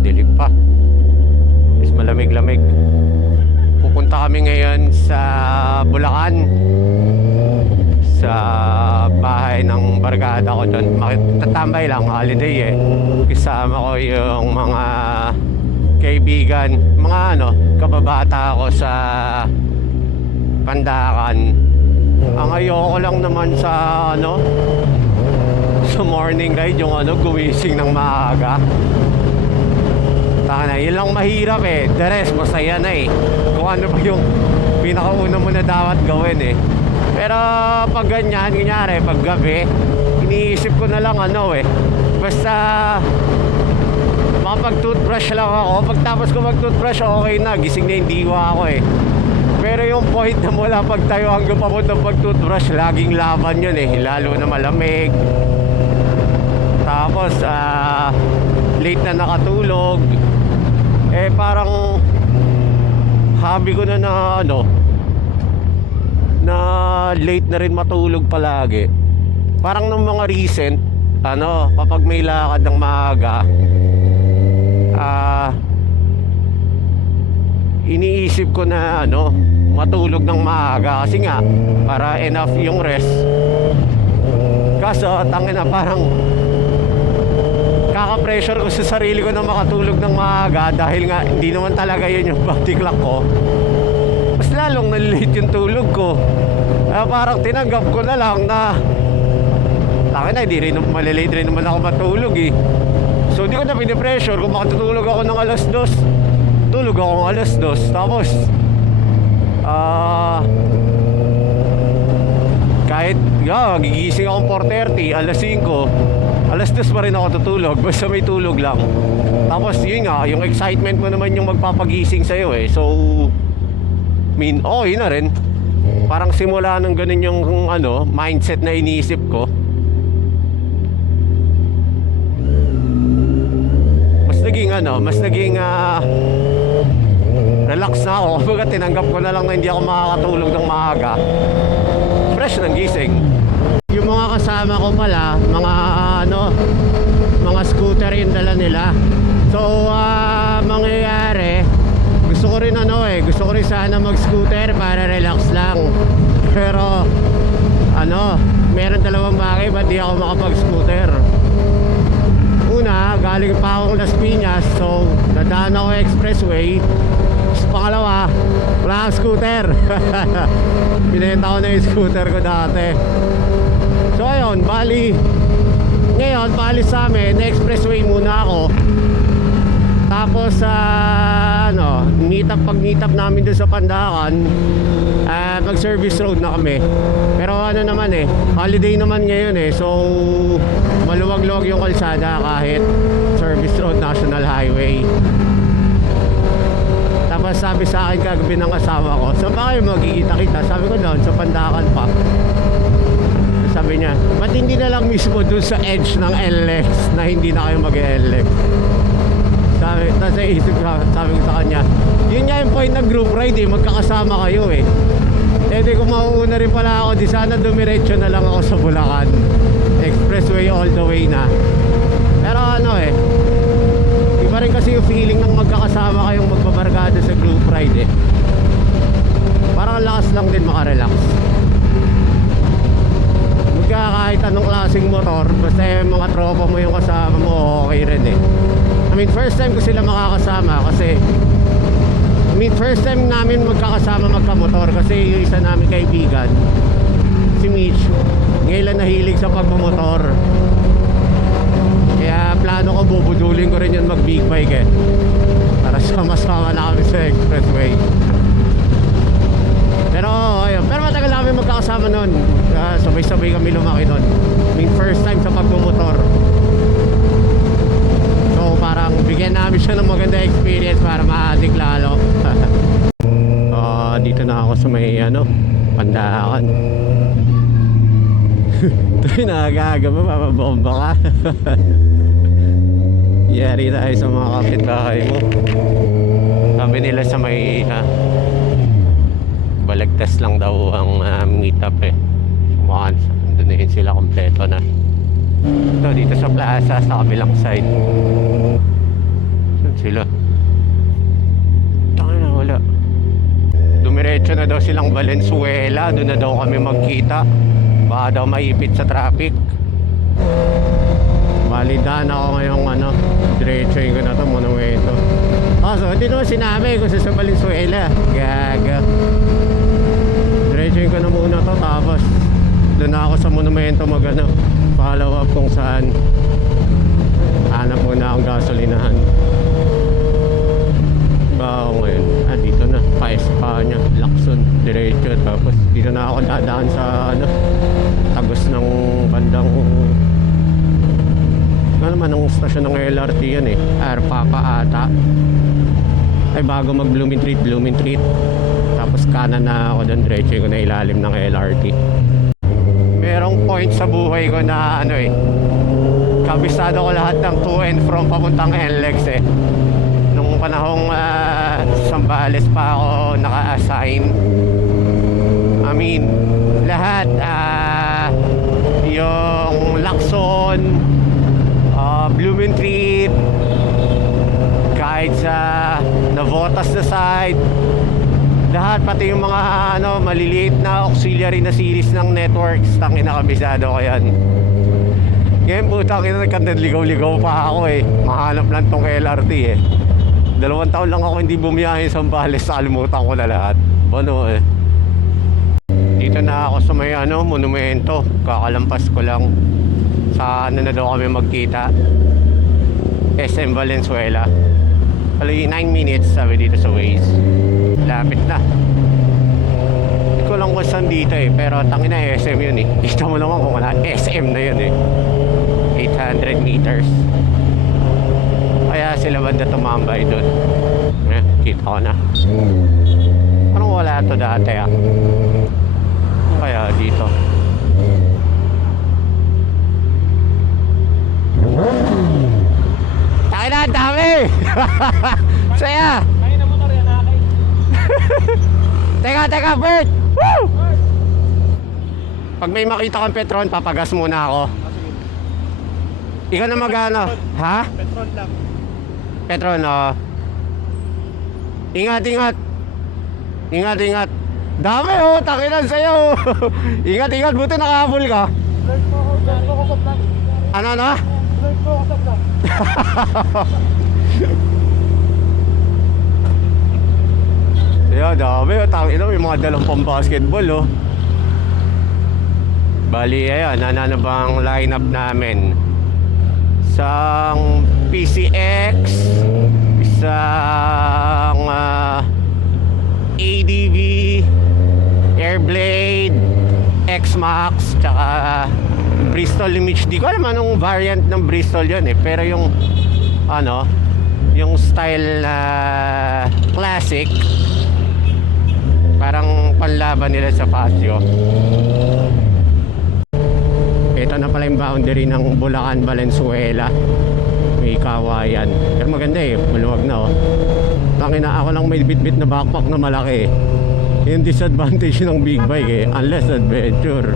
madilim pa. Is malamig-lamig. Pupunta kami ngayon sa Bulacan, sa bahay ng barkada ko doon. Makitatambay lang, holiday eh. Kasama ko yung mga kaibigan, mga kababata ko sa Pandakan. Ang ayoko lang naman sa sa morning ride, yung gumising ng maaga. Tana, yun lang mahirap eh. The rest, masaya na eh. Kung ano pa yung pinakauna mo na dapat gawin eh. Pero pag ganyan, kunyari, pag gabi, iniisip ko na lang basta makapag-toothbrush lang ako. Pagtapos ko mag-toothbrush, okay na, gising na yung diwa ako eh. Pero yung point na mula pagtayo hanggang papuntang pag-toothbrush, laging laban yun eh. Lalo na malamig. Tapos, late na nakatulog. Eh parang hobby ko na na late na rin matulog palagi. Parang ng mga recent kapag may lakad ng maaga, iniisip ko na matulog ng maaga kasi nga para enough yung rest. Kaso tangina, parang kaka-pressure ko sa sarili ko na makatulog ng maaga dahil nga hindi naman talaga yun yung body clock ko. Mas lalong nalilate yung tulog ko. Parang tinanggap ko na lang na hindi rin malilate rin naman ako matulog eh. So hindi ko na pinipressure. Kung makatutulog ako ng alas 2, tulog ako ng alas 2. Tapos kahit gigising akong 4:30, alas 5, alas 2 pa rin ako tutulog. Basta may tulog lang. Tapos yun nga, yung excitement mo naman yung magpapagising sa'yo eh. So okay na rin. Parang simula ng ganun yung mindset na iniisip ko. Mas naging relax na ako. Kumbaga tinanggap ko na lang na hindi ako makakatulog ng maaga. Fresh ng gising. Yung mga kasama ko pala, mga scooter yung dala nila. So mangyayari, gusto ko rin gusto ko rin sana mag-scooter para relax lang. Pero meron dalawang bagay ba't di ako makapag-scooter. Una, galing pa akong Las Piñas, so dadaan ako expressway. Pangalawa, wala akong scooter. Binenta ko na yung scooter ko dati. So ayun, ngayon bali sa amin, na-expressway muna ako. Tapos meet up namin doon sa Pandakan, mag-service road na kami. Pero naman holiday naman ngayon so maluwag-luwag yung kalsada kahit service road, national highway. Tapos sabi sa akin kagabi ng asawa ko, saan ba kayo magkikita-kita? Sabi ko doon, sa Pandakan pa. Sabi niya, ba't hindi na lang mismo doon sa edge ng LX na hindi na kayo mag-LX? Tapos sabi ko sa kanya, yun nga yung point ng group ride magkakasama kayo di kung mauuna rin pala ako, di sana dumiretso na lang ako sa Bulacan. Expressway all the way na. Pero iba rin kasi yung feeling ng magkakasama kayong magbabarkada sa group ride Parang lakas lang din makarelax. Kahit anong klaseng motor, basta yung mga tropa mo yung kasama mo, okay rin I mean, first time ko sila makakasama kasi first time namin magkakasama magkamotor kasi yung isa namin kaibigan, si Mitch, ngayon lang nahilig sa pagmamotor. Kaya plano ko, bubudulin ko rin yun mag big bike para sama-sama na kami sa expressway. Pero matagal namin magkakasama nun. Sabay-sabay kami lumaki nun. First time sa pagmumotor. So parang bigyan namin siya ng maganda experience para ma-addict lalo. Dito na ako sa may Pandakan. Ito nakagaga mo, mapabomba ka. Yari tayo sa mga kapitbahay mo. Sabi nila sa may Balagtas lang daw ang meet up Mukhang doon na yun sila kompleto na. Ito dito sa plaza sa kabilang side. So Saan sila? Tangina, wala. Dumiretso na daw silang Valenzuela. Doon na daw kami magkita. Baka daw maipit sa traffic. Balidaan ako ngayong diretsoin ko na ito, monumento. So hindi naman sinabi kung sa Valenzuela. Gaga. Diretsoin ko na muna to, tapos doon na ako sa monumento follow up kung saan. Hanap muna akong gasolinahan. Ba ako ngayon? Dito na, pa-Espanya, Lacson, diretso. Tapos dito na ako dadaan sa tagos ng bandang naman ang stasyon ng LRT yan Arpapa ata. Ay bago mag Blooming Treat. Tapos kanan na ako doon, diretso ko na ilalim ng LRT. Merong point sa buhay ko na kabisado ko lahat ng to and from papuntang NLEX nung panahong Zambales pa ako naka-assign. I mean lahat yung Lacson, Blooming Treat, kahit sa Navotas na side, lahat, pati yung mga maliliit na auxiliary na series ng networks, tangina kabisado ko yan. Ngayon puta, nagkandaligaw-ligaw pa ako mahanap lang tong LRT 2 taon lang ako hindi bumiyahe sa Zambales, kalimutan ko na lahat. Dito na ako sa may monumento, kakalampas ko lang. Sa na daw kami magkita, SM Valenzuela. 9 minutes sabi dito sa Waze. Lapit na. Hindi ko lang kung saan dito pero tangina SM yun Kita mo naman kung wala SM na yun 800 meters. Kaya sila banda tumambay doon. Kita ko na. Parang wala to dati Kaya dito Tangina, ang dami! Saya! Kaya na motor yan, Teka, Bert! Woo! Pag may makita kang Petron, papagas muna ako. Ikaw na magano? Ha? Petron lang. Petron, Ingat. Ingat. Dami takinan sa'yo. Ingat, buti nakahabol ka. Alert po ako sa vlog. Ano? Alert po ako sa vlog. Yeah, dami tangina, may mga dalang pang basketball Bali, ayan, ano bang lineup namin? Isang PCX, isang ADV, Airblade, X-Max, tsaka Bristol Image. Di ko alam anong variant ng Bristol yun pero yung yung style na classic, parang panlaban nila sa Pasio. Ito na pala yung boundary ng Bulacan, Valenzuela. May kawayan. Pero maganda maluwag na Tangina, ako lang may bit-bit na backpack na malaki Yung disadvantage ng big bike unless adventure.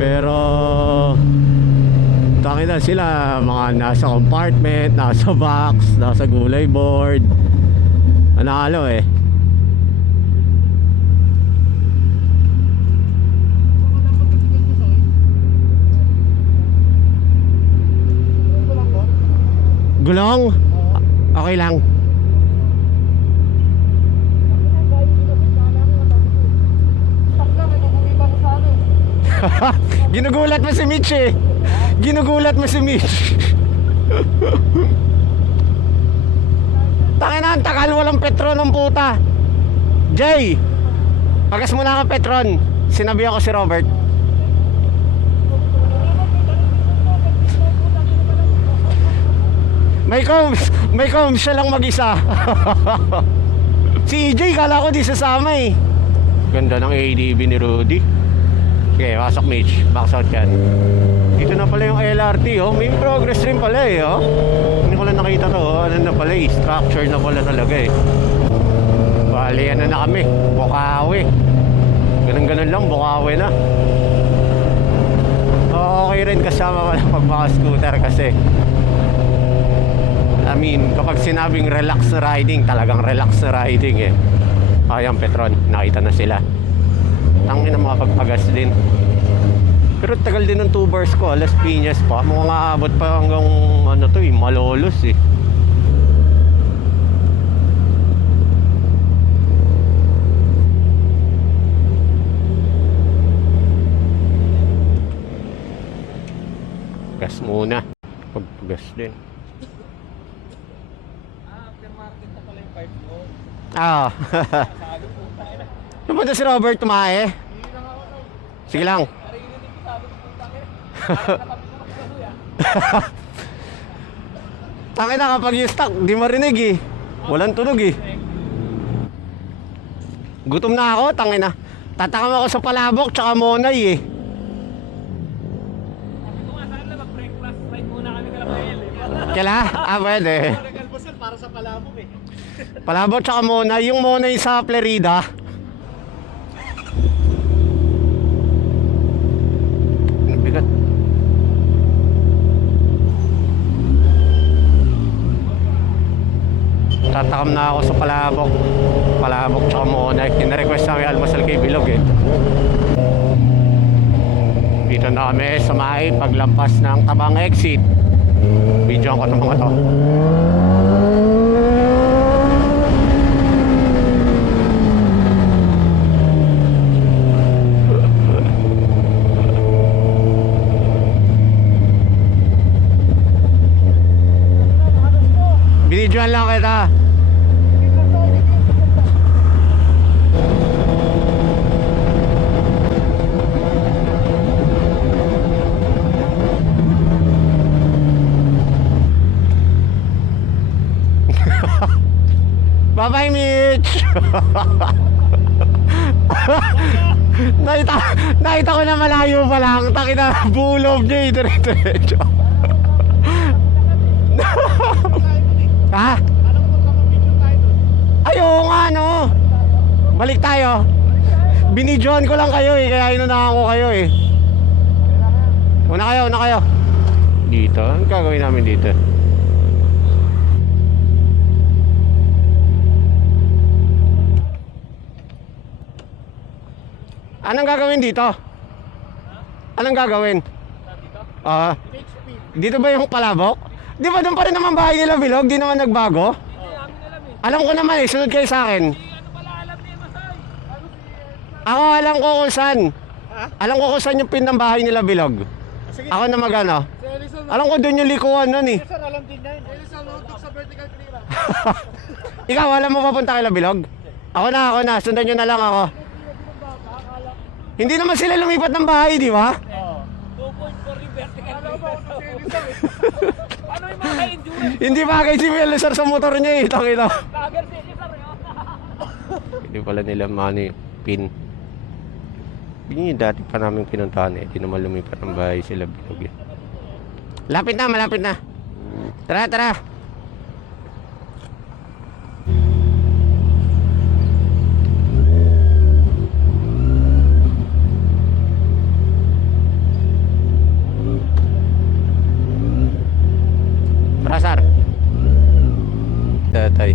Pero tangina sila, mga nasa compartment, nasa box, nasa gulay board. Nanalo Gulong? Okay lang. Ginugulat mo si Mitch Ginugulat mo si Mitch. Tangina, ang tagal, walang Petron ng puta. Jay, pagas mo na ka Petron. Sinabi ako si Robert. May combs siya lang mag-isa. Si EJ, kala ko di sasama Ganda ng ADB ni Rudy. Okay, pasok Mitch, box out yan. Dito na pala yung LRT may progress rin pala Hindi ko lang nakita to ano na pala structure na pala talaga Bali, ano na kami, Bukawi. Ganun lang, Bukawi na. Okay rin kasama ko lang pag mga scooter kasi I mean, kapag sinabing relax riding, talagang relax riding eh. Ayan, Petron, nakita na sila. Tangin na makapagpagas din. Pero tagal din ng 2 bars ko, Las Piñas pa. Mukhang aabot pa hanggang ano to eh, Malolos eh. Gas muna. Pagpagas din. Aftermarket na pala yung pipe mo. Ah. Sabi po, tayo na. Napunta si Robert tumae. Hindi lang ako na. Sige lang. Narinig ko sabi ko, tayo. Nakapit ko na Tangin na kapag yung stock, di marinig eh. Walang tunog eh. Gutom na ako, tangin na. Tatakam ako sa palabok tsaka monay eh. Sabi ko nga, saan na mag-breakfast? Ride muna kami kalamayan eh. Kala? Ah, pwede. Nag-almusal para sa palabok eh. Palabok tsaka monay. Yung monay sa Florida. Bigat. Tatakam na ako sa palabok. Palabok tsaka monay. Hina-request namin almusal kay Bilog eh. Dito na kami sa may paglampas ng Tabang exit. Video ko ng mga to. Binidyoan lang kita. Bye-bye, Mitch! nakita ko na malayo pa lang. Takina, bulob niya eh. Diretso. Ha? Ay, oo nga, no. Balik tayo. Binidyoan ko lang kayo eh. Kaya inunahan ko kayo eh. Una kayo. Dito? Ano gagawin namin dito? Anong gagawin dito? Anong gagawin? Dito ba yung palabok? Di ba doon pa rin naman bahay nila Bilog? Di naman nagbago? Alam ko naman eh, sunod kayo sa akin. Ako alam ko kung saan. Alam ko kung saan yung pin ng bahay nila Bilog. Ako na magano. Alam ko doon yung likuan nun eh. Sir, alam din na yun. Elisa, lutok sa vertical clearance. Ikaw, alam mo papunta kay Bilog? Ako na. Sundan nyo na lang ako. Hindi naman sila lumipat ng bahay, di ba? 2.4 yung vertical clearance. Ano yung mga endurance? Hindi bagay si Melizar sa motor niya eh. Takita. Lager si Elisa rin. Hindi pala nila money pin. Yun yung dati pa namin pinuntahan eh. Hindi naman lumipat ng bahay sila Bilog eh. Malapit na. Tara. Rasar. Tatay.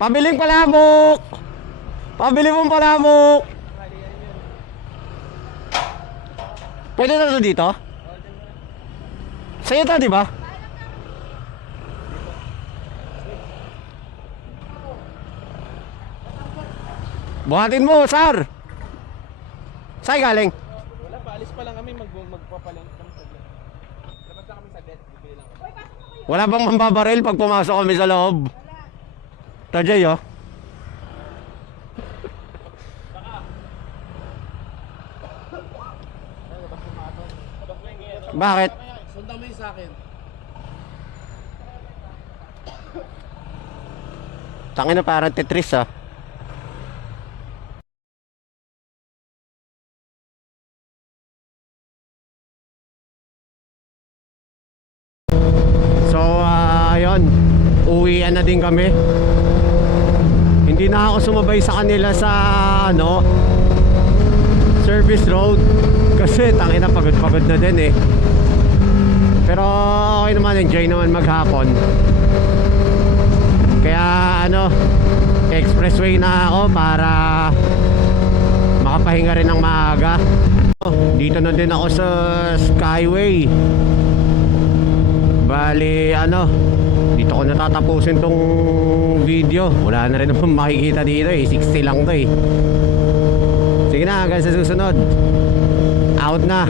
Pabiling palabok. Pabili mong palabok. Pwede na to dito? Sa'yo to, di ba? Buhatin mo, Sar. Saan galing? Wala, paalis pa lang kami, magpapalang kami sa gate. Labas na kami sa gate, bibili lang kami. Wala bang mambabaril pag pumasok kami sa loob? Tajay, oh. Bakit? Sundan mo yun sa akin. Tangin na parang Tetris, ah. So, sasakyan na din kami. Hindi na ako sumabay sa kanila sa service road kasi tangina pagod na din eh. Pero okay naman, enjoy naman maghapon. Kaya expressway na ako para makapahinga rin ng maaga. Dito na din ako sa Skyway. Bali dito ko natatapusin tong video. Wala na rin naman makikita dito eh, 60 lang to eh. Sige na, hanggang sa susunod. Out na.